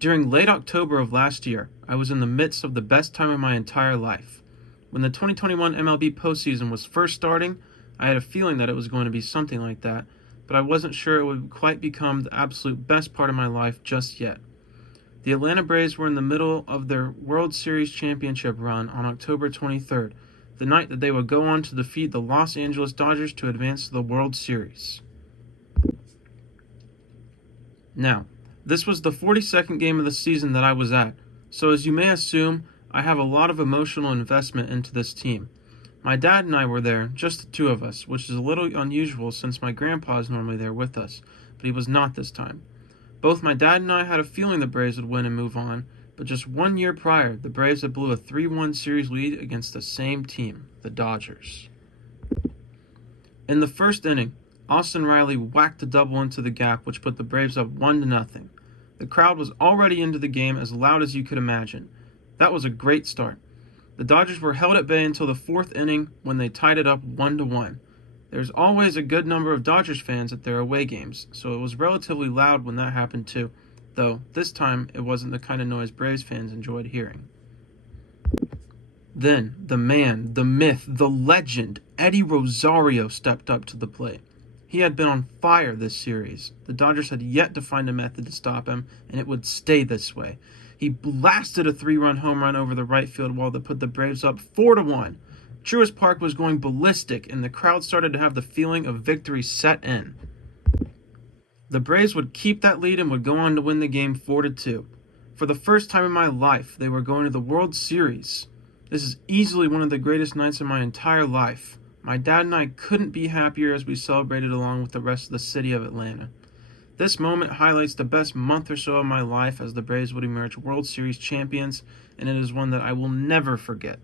During late October of last year, I was in the midst of the best time of my entire life. When the 2021 MLB postseason was first starting, I had a feeling that it was going to be something like that, but I wasn't sure it would quite become the absolute best part of my life just yet. The Atlanta Braves were in the middle of their World Series championship run on October 23rd, the night that they would go on to defeat the Los Angeles Dodgers to advance to the World Series. Now, this was the 42nd game of the season that I was at, so as you may assume, I have a lot of emotional investment into this team. My dad and I were there, just the two of us, which is a little unusual since my grandpa is normally there with us, but he was not this time. Both my dad and I had a feeling the Braves would win and move on, but just 1 year prior, the Braves had blew a 3-1 series lead against the same team, the Dodgers. In the first inning, Austin Riley whacked a double into the gap, which put the Braves up 1-0. The crowd was already into the game as loud as you could imagine. That was a great start. The Dodgers were held at bay until the fourth inning when they tied it up 1-1. There's always a good number of Dodgers fans at their away games, so it was relatively loud when that happened too, though this time it wasn't the kind of noise Braves fans enjoyed hearing. Then, the man, the myth, the legend, Eddie Rosario stepped up to the plate. He had been on fire this series. The Dodgers had yet to find a method to stop him, and it would stay this way. He blasted a 3-run home run over the right field wall that put the Braves up 4-1. Truist Park was going ballistic, and the crowd started to have the feeling of victory set in. The Braves would keep that lead and would go on to win the game 4-2. For the first time in my life, they were going to the World Series. This is easily one of the greatest nights of my entire life. My dad and I couldn't be happier as we celebrated along with the rest of the city of Atlanta. This moment highlights the best month or so of my life as the Braves would emerge World Series champions, and it is one that I will never forget.